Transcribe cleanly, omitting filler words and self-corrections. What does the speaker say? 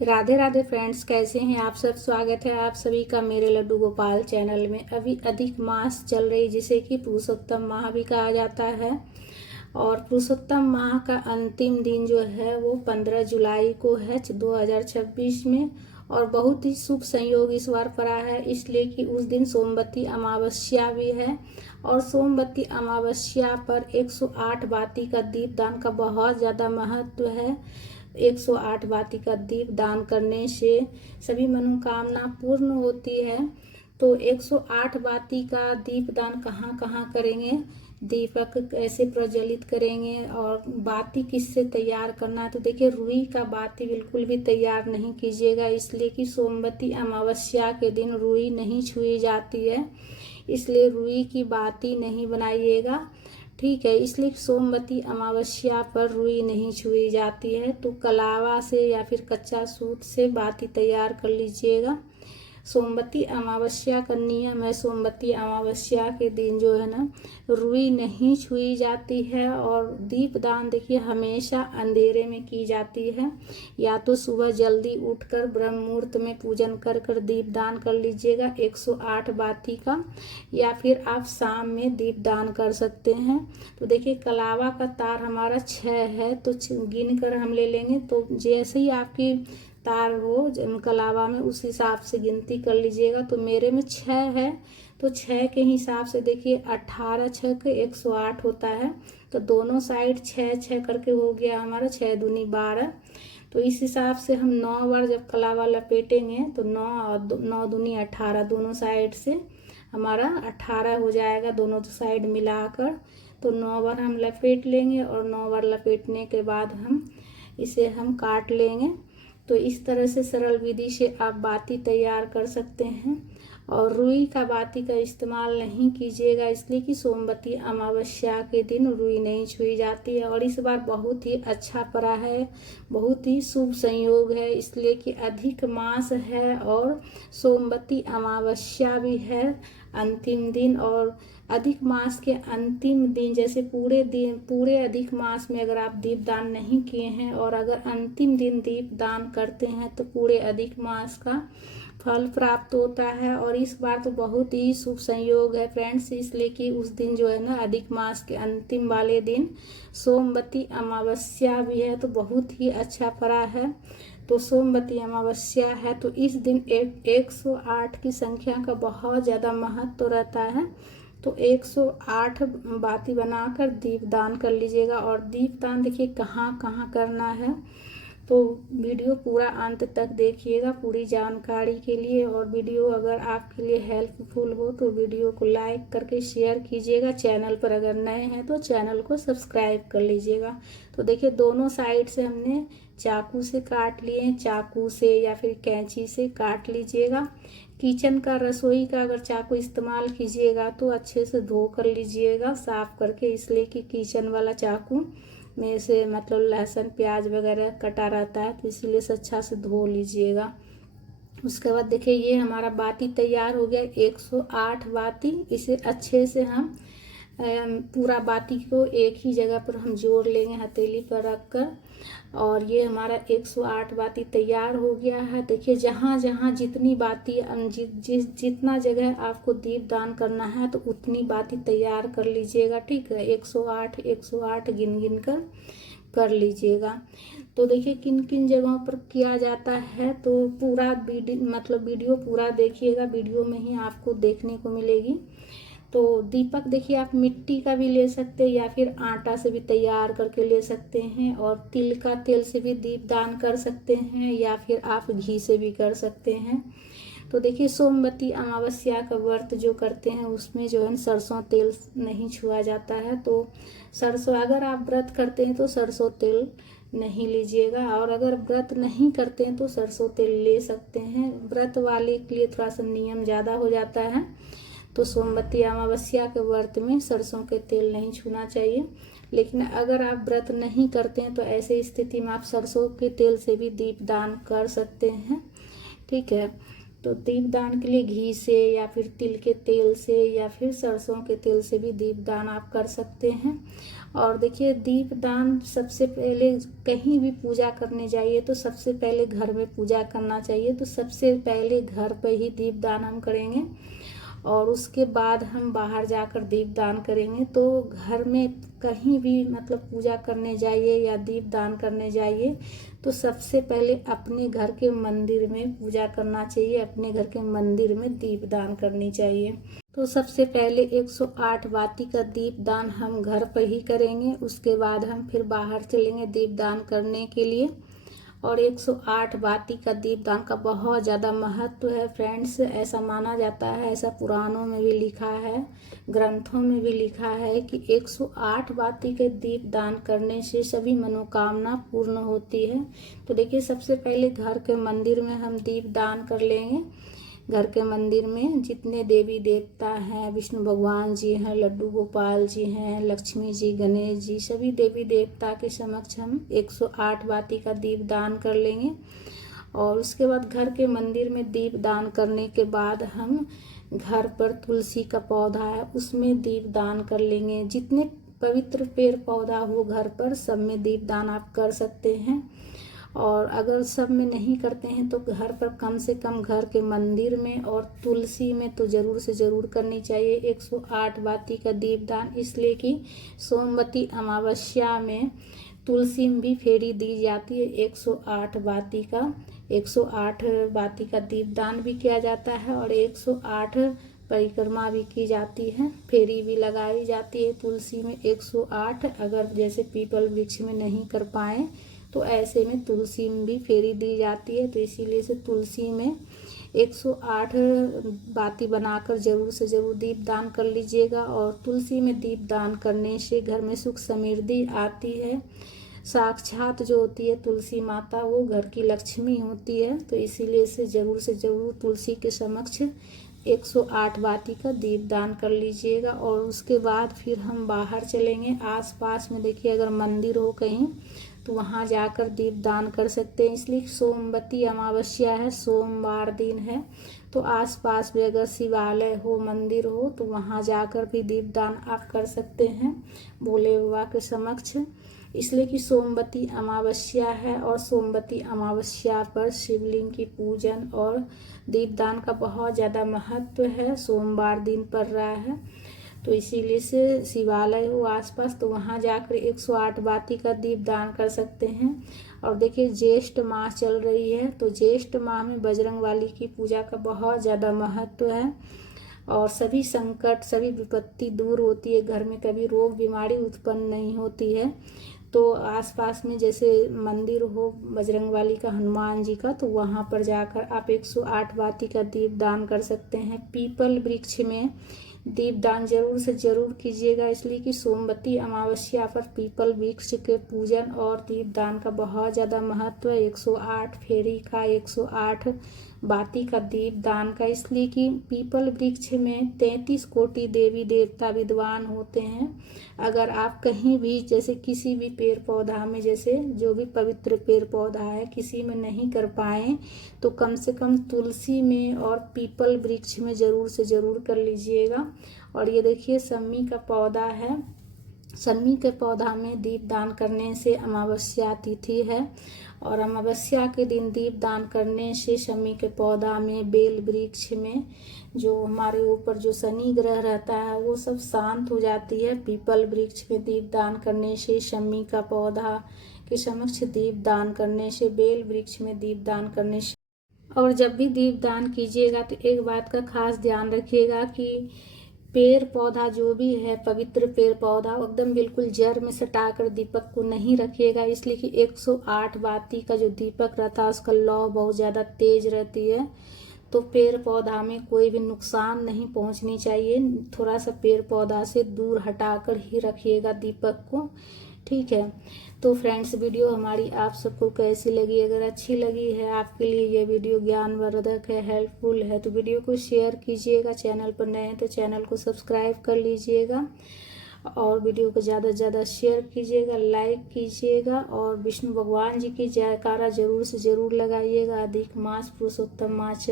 Radhe Radhe friends, कैसे हैं आप सब। स्वागत है आप सभी का मेरे लड्डू गोपाल चैनल में। अभी अधिक मास चल रही, जिसे कि पुरुषोत्तम माह भी कहा जाता है। और पुरुषोत्तम माह का अंतिम दिन जो है वो 15 जुलाई को है 2026 में। और बहुत ही शुभ संयोग इस बार पड़ा है, इसलिए कि उस दिन सोमवती अमावस्या भी है। और सोमवती अमावस्या पर 108 बाती का दीप दान का बहुत ज़्यादा महत्व है। 108 बाती का दीप दान करने से सभी मनोकामना पूर्ण होती है। तो 108 बाती का दीप दान कहाँ कहाँ करेंगे, दीपक कैसे प्रज्वलित करेंगे और बाती किससे तैयार करना है। तो देखिए, रुई का बाती बिल्कुल भी तैयार नहीं कीजिएगा, इसलिए कि सोमवती अमावस्या के दिन रुई नहीं छुई जाती है, इसलिए रुई की बाती नहीं बनाइएगा। ठीक है, इसलिए सोमवती अमावस्या पर रुई नहीं छुई जाती है। तो कलावा से या फिर कच्चा सूत से बाती तैयार कर लीजिएगा। सोमवती अमावस्या का नियम है, सोमवती अमावस्या के दिन जो है ना, रुई नहीं छुई जाती है। और दीप दान देखिए हमेशा अंधेरे में की जाती है। या तो सुबह जल्दी उठकर ब्रह्म मुहूर्त में पूजन कर कर दीप दान कर लीजिएगा 108 बाती का, या फिर आप शाम में दीप दान कर सकते हैं। तो देखिए, कलावा का तार हमारा 6 है, तो गिन कर हम ले लेंगे। तो जैसे ही आपकी तार हो कलावा में, उस हिसाब से गिनती कर लीजिएगा। तो मेरे में 6 है, तो 6 के हिसाब से देखिए 18 6 के 108 होता है। तो दोनों साइड 6 6 करके हो गया हमारा 6 दूनी 12। तो इस हिसाब से हम 9 बार जब कलावा लपेटेंगे तो 9 और 9 दूनी 18, दोनों साइड से हमारा 18 हो जाएगा, दोनों साइड मिलाकर। तो 9 बार हम लपेट लेंगे और 9 बार लपेटने के बाद इसे हम काट लेंगे। तो इस तरह से सरल विधि से आप बाती तैयार कर सकते हैं। और रुई का बाती का इस्तेमाल नहीं कीजिएगा, इसलिए कि सोमवती अमावस्या के दिन रुई नहीं छुई जाती है। और इस बार बहुत ही अच्छा पड़ा है, बहुत ही शुभ संयोग है, इसलिए कि अधिक मास है और सोमवती अमावस्या भी है अंतिम दिन। और अधिक मास के अंतिम दिन, जैसे पूरे अधिक मास में अगर आप दीप दान नहीं किए हैं और अगर अंतिम दिन दीप दान करते हैं तो पूरे अधिक मास का फल प्राप्त होता है। और इस बार तो बहुत ही शुभ संयोग है फ्रेंड्स, इसलिए कि उस दिन जो है ना, अधिक मास के अंतिम वाले दिन सोमवती अमावस्या भी है, तो बहुत ही अच्छा पड़ा है। तो सोमवती अमावस्या है, तो इस दिन 108 की संख्या का बहुत ज़्यादा महत्व रहता है। तो 108 बाती बनाकर दीप दान कर लीजिएगा। और दीप दान देखिए कहाँ कहाँ करना है, तो वीडियो पूरा अंत तक देखिएगा पूरी जानकारी के लिए। और वीडियो अगर आपके लिए हेल्पफुल हो तो वीडियो को लाइक करके शेयर कीजिएगा। चैनल पर अगर नए हैं तो चैनल को सब्सक्राइब कर लीजिएगा। तो देखिए, दोनों साइड से हमने चाकू से काट लिए, चाकू से या फिर कैंची से काट लीजिएगा। किचन का, रसोई का अगर चाकू इस्तेमाल कीजिएगा तो अच्छे से धो कर लीजिएगा, साफ करके, इसलिए कि किचन वाला चाकू में से मतलब लहसुन प्याज वगैरह कटा रहता है, तो इसलिए से अच्छा से धो लीजिएगा। उसके बाद देखिए, ये हमारा बाती तैयार हो गया 108 बाती। इसे अच्छे से हम पूरा बाती को एक ही जगह पर हम जोड़ लेंगे हथेली पर रखकर। और ये हमारा 108 बाती तैयार हो गया है। देखिए, जहाँ जहाँ जितनी बाती जितना जगह आपको दीप दान करना है तो उतनी बाती तैयार कर लीजिएगा। ठीक है, 108 108 गिन गिन कर लीजिएगा। तो देखिए किन किन जगहों पर किया जाता है, तो पूरा वीडियो पूरा देखिएगा, वीडियो में ही आपको देखने को मिलेगी। तो दीपक देखिए, आप मिट्टी का भी ले सकते हैं या फिर आटा से भी तैयार करके ले सकते हैं। और तिल का तेल से भी दीप दान कर सकते हैं, या फिर आप घी से भी कर सकते हैं। तो देखिए, सोमवती अमावस्या का व्रत जो करते हैं उसमें जो है सरसों तेल नहीं छुआ जाता है। तो सरसों, अगर आप व्रत करते हैं तो सरसों तेल नहीं लीजिएगा, और अगर व्रत नहीं करते हैं तो सरसों तेल ले सकते हैं। व्रत वाले के लिए थोड़ा सा नियम ज़्यादा हो जाता है। तो सोमवती अमावस्या के व्रत में सरसों के तेल नहीं छूना चाहिए। लेकिन अगर आप व्रत नहीं करते हैं तो ऐसे स्थिति में आप सरसों के तेल से भी दीप दान कर सकते हैं। ठीक है, तो दीपदान के लिए घी से या फिर तिल के तेल से या फिर सरसों के तेल से भी दीपदान आप कर सकते हैं। और देखिए, दीपदान सबसे पहले कहीं भी पूजा करने जाइए तो सबसे पहले घर में पूजा करना चाहिए, तो सबसे पहले घर पर ही दीपदान हम करेंगे और उसके बाद हम बाहर जाकर दीपदान करेंगे। तो घर में कहीं भी मतलब पूजा करने जाइए या दीपदान करने जाइए तो सबसे पहले अपने घर के मंदिर में पूजा करना चाहिए, अपने घर के मंदिर में दीपदान करनी चाहिए। तो सबसे पहले 108 बाती का दीपदान हम घर पर ही करेंगे, उसके बाद हम फिर बाहर चलेंगे दीपदान करने के लिए। और 108 बाती का दीपदान का बहुत ज़्यादा महत्व है फ्रेंड्स, ऐसा माना जाता है, ऐसा पुराणों में भी लिखा है, ग्रंथों में भी लिखा है कि 108 बाती के दीपदान करने से सभी मनोकामना पूर्ण होती है। तो देखिए, सबसे पहले घर के मंदिर में हम दीपदान कर लेंगे। घर के मंदिर में जितने देवी देवता हैं, विष्णु भगवान जी हैं, लड्डू गोपाल जी हैं, लक्ष्मी जी, गणेश जी, सभी देवी देवता के समक्ष हम 108 बाती का दीपदान कर लेंगे। और उसके बाद घर के मंदिर में दीपदान करने के बाद हम घर पर तुलसी का पौधा है उसमें दीपदान कर लेंगे। जितने पवित्र पेड़ पौधा हो घर पर सब में दीपदान आप कर सकते हैं। और अगर सब में नहीं करते हैं तो घर पर कम से कम घर के मंदिर में और तुलसी में तो ज़रूर से ज़रूर करनी चाहिए 108 बाती का दीपदान, इसलिए कि सोमवती अमावस्या में तुलसी में भी फेरी दी जाती है। 108 बाती का 108 बाती का दीपदान भी किया जाता है और 108 परिक्रमा भी की जाती है, फेरी भी लगाई जाती है तुलसी में 108। अगर जैसे पीपल वृक्ष में नहीं कर पाए तो ऐसे में तुलसी में भी फेरी दी जाती है। तो इसीलिए से तुलसी में 108 बाती बनाकर जरूर से जरूर दीपदान कर लीजिएगा। और तुलसी में दीपदान करने से घर में सुख समृद्धि आती है। साक्षात जो होती है तुलसी माता वो घर की लक्ष्मी होती है, तो इसीलिए से जरूर तुलसी के समक्ष 108 बाती का दीपदान कर लीजिएगा। और उसके बाद फिर हम बाहर चलेंगे। आसपास में देखिए, अगर मंदिर हो कहीं तो वहाँ जाकर दीपदान कर सकते हैं, इसलिए सोमवती अमावस्या है, सोमवार दिन है, तो आसपास भी अगर शिवालय हो, मंदिर हो तो वहाँ जाकर भी दीपदान आप कर सकते हैं भोले बाबा के समक्ष, इसलिए कि सोमवती अमावस्या है। और सोमवती अमावस्या पर शिवलिंग की पूजन और दीपदान का बहुत ज़्यादा महत्व है, सोमवार दिन पड़ रहा है, तो इसीलिए से शिवालय हो आसपास तो वहाँ जाकर 108 बाती का दीपदान कर सकते हैं। और देखिए, ज्येष्ठ माह चल रही है, तो ज्येष्ठ माह में बजरंगबली की पूजा का बहुत ज़्यादा महत्व है और सभी संकट, सभी विपत्ति दूर होती है, घर में कभी रोग बीमारी उत्पन्न नहीं होती है। तो आसपास में जैसे मंदिर हो बजरंगबली का, हनुमान जी का, तो वहाँ पर जाकर आप 108 बाती का दीपदान कर सकते हैं। पीपल वृक्ष में दीपदान जरूर से जरूर कीजिएगा, इसलिए कि सोमवती अमावस्या पर पीपल वृक्ष के पूजन और दीपदान का बहुत ज़्यादा महत्व है। 108 फेरी का, 108 बाती का दीपदान का, इसलिए कि पीपल वृक्ष में 33 कोटि देवी देवता विद्वान होते हैं। अगर आप कहीं भी जैसे किसी भी पेड़ पौधा में, जैसे जो भी पवित्र पेड़ पौधा है किसी में नहीं कर पाए तो कम से कम तुलसी में और पीपल वृक्ष में ज़रूर से ज़रूर कर लीजिएगा। और ये देखिए, सम्मी का पौधा है, सम्मी के पौधा में दीपदान करने से अमावस्या तिथि है और अमावस्या के दिन दीपदान करने से सम्मी के पौधा में, बेल वृक्ष में जो हमारे ऊपर जो शनि ग्रह रहता है वो सब शांत हो जाती है। पीपल वृक्ष में दीपदान करने से, सम्मी का पौधा के समक्ष दीपदान करने से, बेल वृक्ष में दीपदान करने से। और जब भी दीपदान कीजिएगा तो एक बात का खास ध्यान रखिएगा कि पेड़ पौधा जो भी है, पवित्र पेड़ पौधा एकदम बिल्कुल जड़ में सटाकर दीपक को नहीं रखिएगा, इसलिए कि 108 बाती का जो दीपक रहता है उसका लौ बहुत ज़्यादा तेज रहती है, तो पेड़ पौधा में कोई भी नुकसान नहीं पहुंचनी चाहिए। थोड़ा सा पेड़ पौधा से दूर हटाकर ही रखिएगा दीपक को, ठीक है। तो फ्रेंड्स, वीडियो हमारी आप सबको कैसी लगी? अगर अच्छी लगी है आपके लिए ये वीडियो ज्ञानवर्धक है, हेल्पफुल है, तो वीडियो को शेयर कीजिएगा। चैनल पर नए हैं तो चैनल को सब्सक्राइब कर लीजिएगा और वीडियो को ज़्यादा से ज़्यादा शेयर कीजिएगा, लाइक कीजिएगा और विष्णु भगवान जी की जयकारा जरूर से जरूर लगाइएगा। अधिक मास पुरुषोत्तम मास